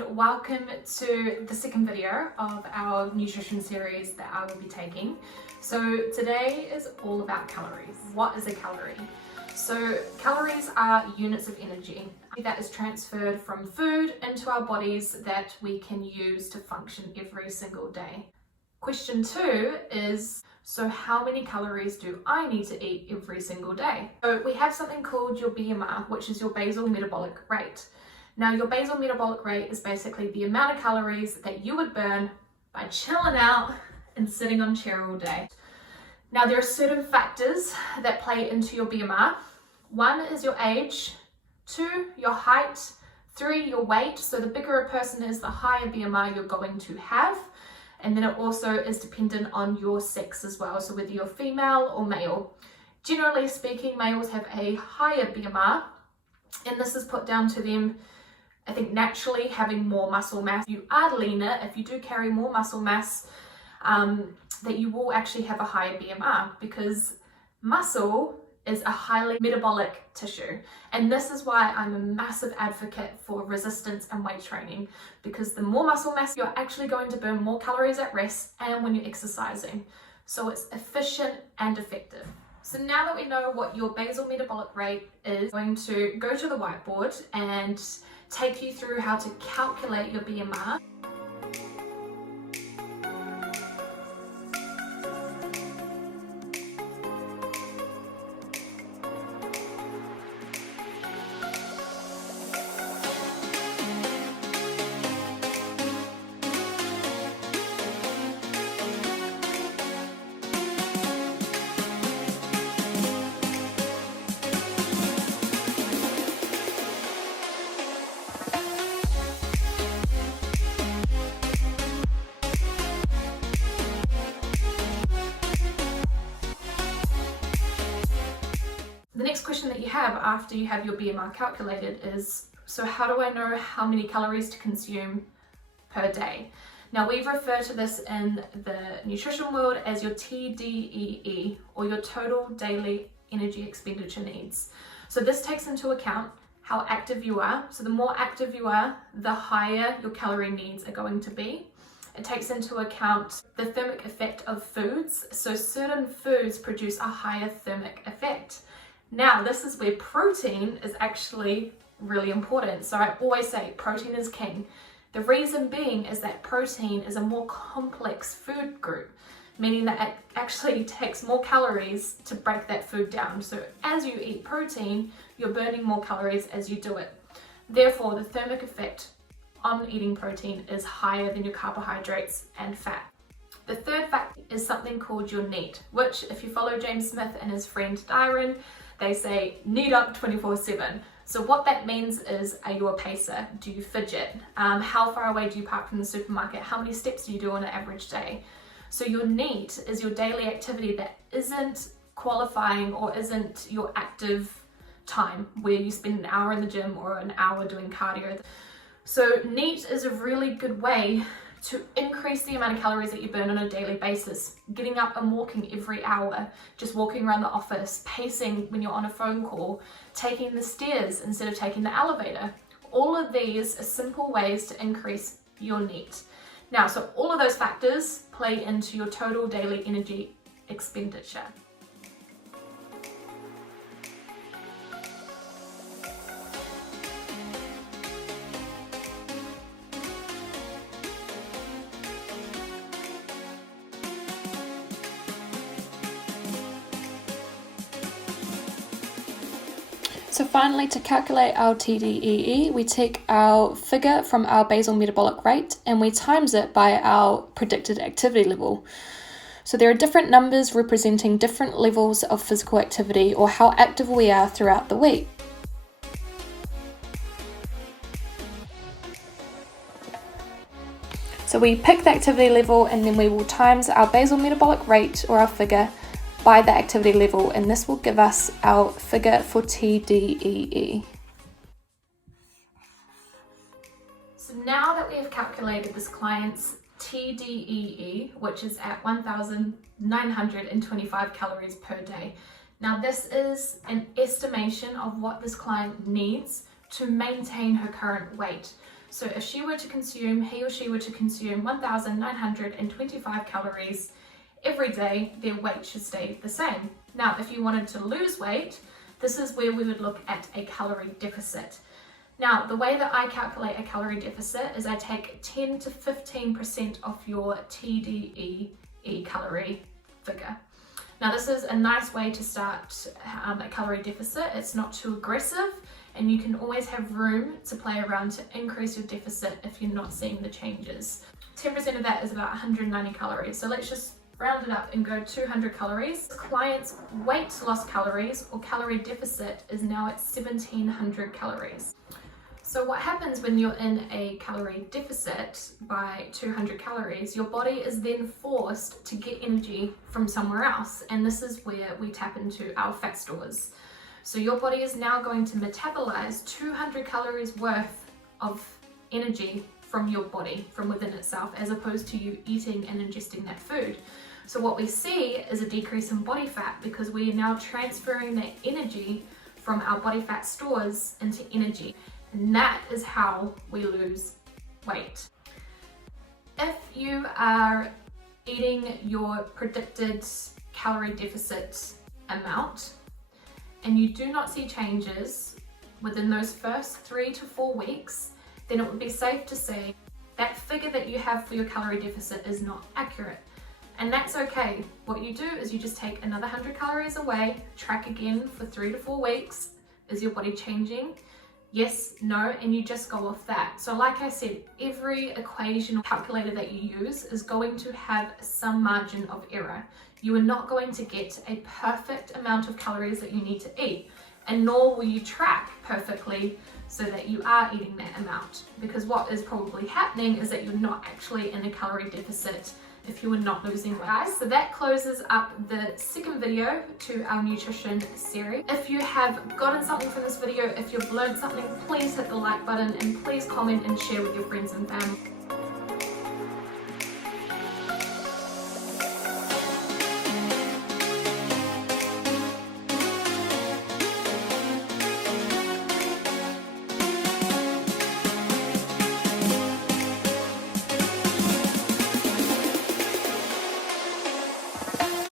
and welcome to the second video of our nutrition series that I will be taking. So today is all about calories. What is a calorie? So calories are units of energy that is transferred from food into our bodies that we can use to function every single day. Question 2 is, so how many calories do I need to eat every single day? So we have something called your BMR, which is your basal metabolic rate. Now your basal metabolic rate is basically the amount of calories that you would burn by chilling out and sitting on a chair all day. Now there are certain factors that play into your BMR. 1 is your age, 2, your height, 3, your weight. So the bigger a person is, the higher BMR you're going to have. And then it also is dependent on your sex as well, so whether you're female or male. Generally speaking, males have a higher BMR, and this is put down to them, I think, naturally having more muscle mass. You are leaner, if you do carry more muscle mass, that you will actually have a higher BMR, because muscle is a highly metabolic tissue. And this is why I'm a massive advocate for resistance and weight training, because the more muscle mass, you're actually going to burn more calories at rest and when you're exercising. So it's efficient and effective. So now that we know what your basal metabolic rate is, I'm going to go to the whiteboard and take you through how to calculate your BMR. The next question that you have after you have your BMR calculated is, so how do I know how many calories to consume per day? Now we refer to this in the nutrition world as your TDEE, or your total daily energy expenditure needs. So this takes into account how active you are. So the more active you are, the higher your calorie needs are going to be. It takes into account the thermic effect of foods. So certain foods produce a higher thermic effect. Now, this is where protein is actually really important. So I always say protein is king. The reason being is that protein is a more complex food group, meaning that it actually takes more calories to break that food down. So as you eat protein, you're burning more calories as you do it. Therefore, the thermic effect on eating protein is higher than your carbohydrates and fat. The third factor is something called your NEAT, which, if you follow James Smith and his friend Dyron, they say need up 24/7. So what that means is, are you a pacer? Do you fidget? How far away do you park from the supermarket? How many steps do you do on an average day? So your NEAT is your daily activity that isn't qualifying or isn't your active time, where you spend an hour in the gym or an hour doing cardio. So NEAT is a really good way to increase the amount of calories that you burn on a daily basis. Getting up and walking every hour, just walking around the office, pacing when you're on a phone call, taking the stairs instead of taking the elevator. All of these are simple ways to increase your NEAT. Now, so all of those factors play into your total daily energy expenditure. So finally, to calculate our TDEE, we take our figure from our basal metabolic rate and we times it by our predicted activity level. So there are different numbers representing different levels of physical activity, or how active we are throughout the week. So we pick the activity level and then we will times our basal metabolic rate, or our figure, by the activity level, and this will give us our figure for TDEE. So now that we have calculated this client's TDEE, which is at 1,925 calories per day. Now this is an estimation of what this client needs to maintain her current weight. So if he or she were to consume 1,925 calories every day, their weight should stay the same. Now, if you wanted to lose weight, this is where we would look at a calorie deficit. Now, the way that I calculate a calorie deficit is I take 10 to 15% of your TDEE calorie figure. Now, this is a nice way to start a calorie deficit. It's not too aggressive, and you can always have room to play around to increase your deficit if you're not seeing the changes. 10% of that is about 190 calories. So let's just round it up and go 200 calories. Client's weight loss calories or calorie deficit is now at 1,700 calories. So what happens when you're in a calorie deficit by 200 calories, your body is then forced to get energy from somewhere else. And this is where we tap into our fat stores. So your body is now going to metabolize 200 calories worth of energy from your body, from within itself, as opposed to you eating and ingesting that food. So what we see is a decrease in body fat because we are now transferring that energy from our body fat stores into energy. And that is how we lose weight. If you are eating your predicted calorie deficit amount and you do not see changes within those first 3 to 4 weeks, then it would be safe to say that figure that you have for your calorie deficit is not accurate. And that's okay. What you do is you just take another 100 calories away, track again for 3 to 4 weeks. Is your body changing? Yes, no, and you just go off that. So like I said, every equation or calculator that you use is going to have some margin of error. You are not going to get a perfect amount of calories that you need to eat, and nor will you track perfectly so that you are eating that amount. Because what is probably happening is that you're not actually in a calorie deficit if you are not losing weight. Guys, so that closes up the second video to our nutrition series. If you have gotten something from this video, if you've learned something, please hit the like button and please comment and share with your friends and family.